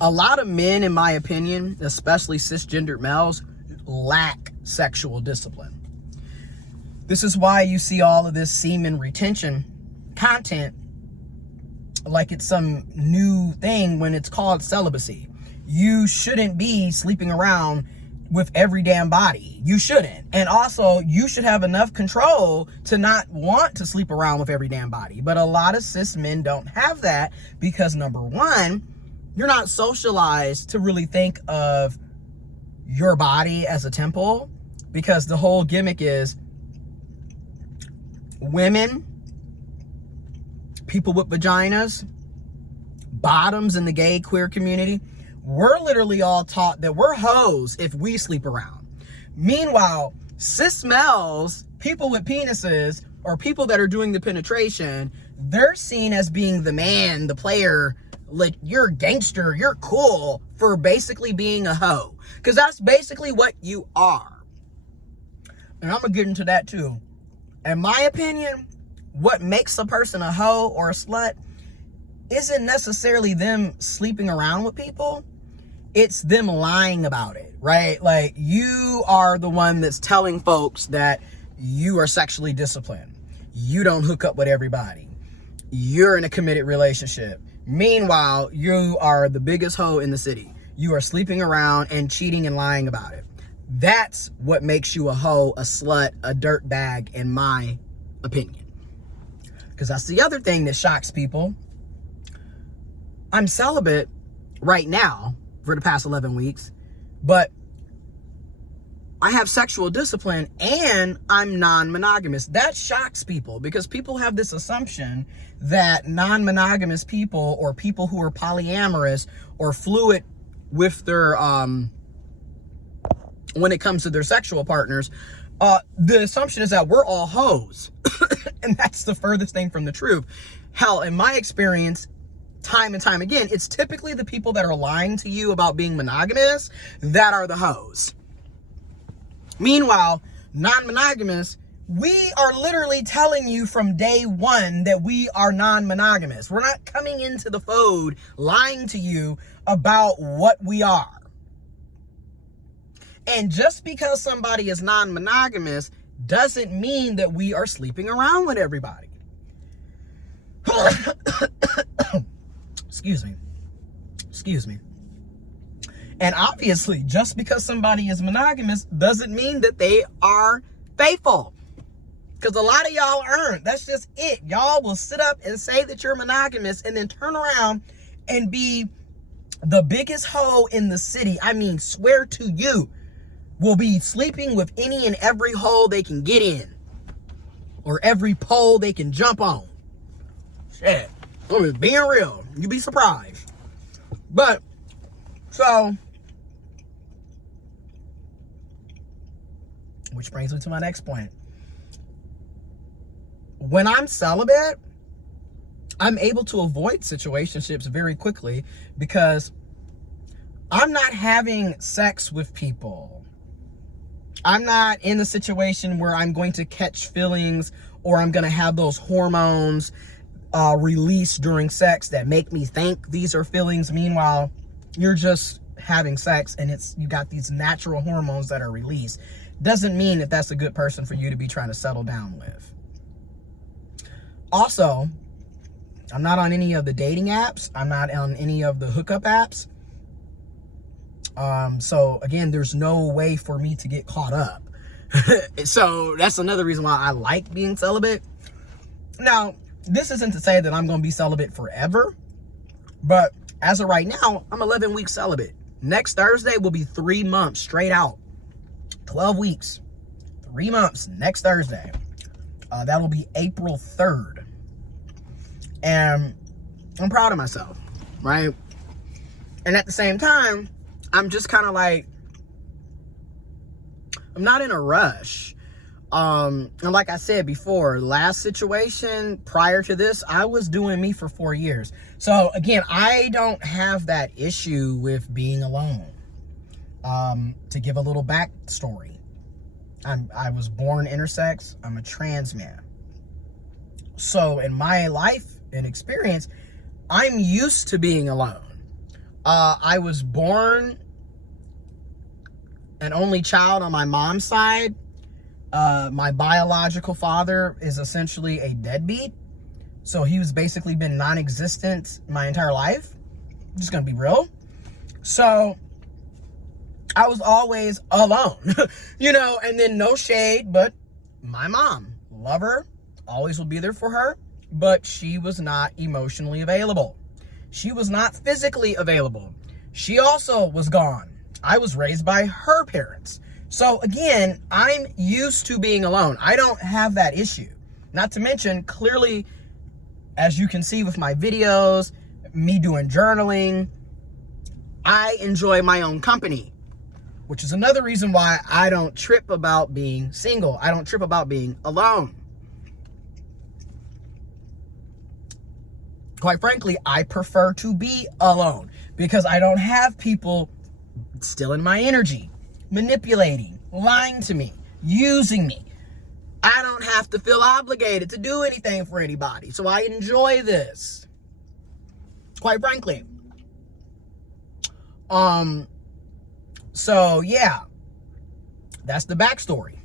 A lot of men, in my opinion, especially cisgendered males, lack sexual discipline. This is why you see all of this semen retention content like it's some new thing when it's called celibacy. You shouldn't be sleeping around with every damn body. You shouldn't. And also, you should have enough control to not want to sleep around with every damn body. But a lot of cis men don't have that because, number one, you're not socialized to really think of your body as a temple, because the whole gimmick is women, people with vaginas, bottoms in the gay queer community, we're literally all taught that we're hoes if we sleep around. Meanwhile, cis males, people with penises, or people that are doing the penetration, they're seen as being the man, the player, like you're a gangster, you're cool for basically being a hoe. Because that's basically what you are. And I'm going to get into that too. In my opinion, what makes a person a hoe or a slut isn't necessarily them sleeping around with people. It's them lying about it, right? Like, you are the one that's telling folks that you are sexually disciplined. You don't hook up with everybody. You're in a committed relationship. Meanwhile, you are the biggest hoe in the city. You are sleeping around and cheating and lying about it. That's what makes you a hoe, a slut, a dirtbag, in my opinion. Because that's the other thing that shocks people. I'm celibate right now for the past 11 weeks, but I have sexual discipline and I'm non-monogamous. That shocks people because people have this assumption that non-monogamous people or people who are polyamorous or fluid with their, when it comes to their sexual partners, the assumption is that we're all hoes. And that's the furthest thing from the truth. Hell, in my experience, time and time again, it's typically the people that are lying to you about being monogamous that are the hoes. Meanwhile, non-monogamous, we are literally telling you from day one that we are non-monogamous. We're not coming into the fold lying to you about what we are. And just because somebody is non-monogamous doesn't mean that we are sleeping around with everybody. Excuse me. And obviously, just because somebody is monogamous doesn't mean that they are faithful. Because a lot of y'all aren't. That's just it. Y'all will sit up and say that you're monogamous and then turn around and be the biggest hoe in the city. I mean, swear to you, will be sleeping with any and every hole they can get in. Or every pole they can jump on. Shit. I'm just being real. You'd be surprised. But, so, which brings me to my next point. When I'm celibate, I'm able to avoid situationships very quickly because I'm not having sex with people. I'm not in a situation where I'm going to catch feelings or I'm going to have those hormones released during sex that make me think these are feelings. Meanwhile, you're just having sex and you got these natural hormones that are released. Doesn't mean that that's a good person for you to be trying to settle down with. Also, I'm not on any of the dating apps. I'm not on any of the hookup apps. So again, there's no way for me to get caught up. So that's another reason why I like being celibate. Now, this isn't to say that I'm going to be celibate forever, but as of right now, I'm 11 weeks celibate. Next Thursday will be 3 months straight out. 12 weeks, 3 months next Thursday. That will be April 3rd. And I'm proud of myself, right? And at the same time, I'm just kind of like, I'm not in a rush. And like I said before, last situation prior to this, I was doing me for 4 years. So again, I don't have that issue with being alone. To give a little backstory, I was born intersex. I'm a trans man. So in my life and experience, I'm used to being alone. I was born an only child on my mom's side. My biological father is essentially a deadbeat. So he was basically been non-existent my entire life. I'm just gonna be real. So I was always alone, and then no shade, but my mom, love her, always will be there for her, but she was not emotionally available. She was not physically available. She also was gone. I was raised by her parents. So again, I'm used to being alone. I don't have that issue. Not to mention, clearly, as you can see with my videos, me doing journaling, I enjoy my own company, which is another reason why I don't trip about being single. I don't trip about being alone. Quite frankly, I prefer to be alone because I don't have people stealing my energy, manipulating, lying to me, using me. I don't have to feel obligated to do anything for anybody. So I enjoy this. Quite frankly. So yeah, that's the backstory.